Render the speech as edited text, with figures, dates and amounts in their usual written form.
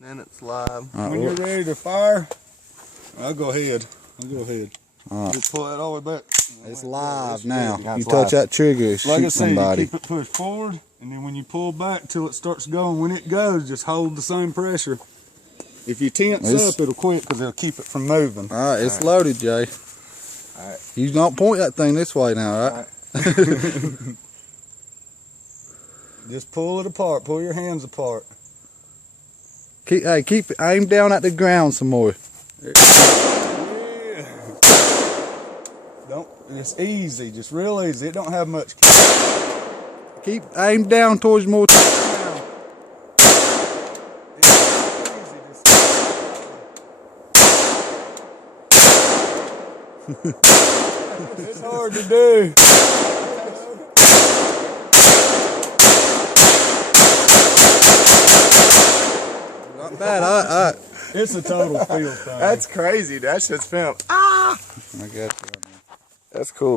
Then it's live. When you're ready to fire, I'll go ahead. Just pull that all the way back. It's live now. Ready. You touch that trigger, it Like I shoots said, somebody. you keep it pushed forward, and then when you pull back till it starts going, when it goes, just hold the same pressure. If you tense up, it'll quit because it'll keep it from moving. All right, it's loaded, Jay. All right. You don't point that thing this way now, all right? Just pull it apart. Pull your hands apart. Keep aim down at the ground some more. Yeah. It's easy, just real easy. It don't have much. Keep aim down towards more. It's hard to do. Not bad. It's a total feel thing. That's crazy. That shit's filmed. I got you. That's cool, dude.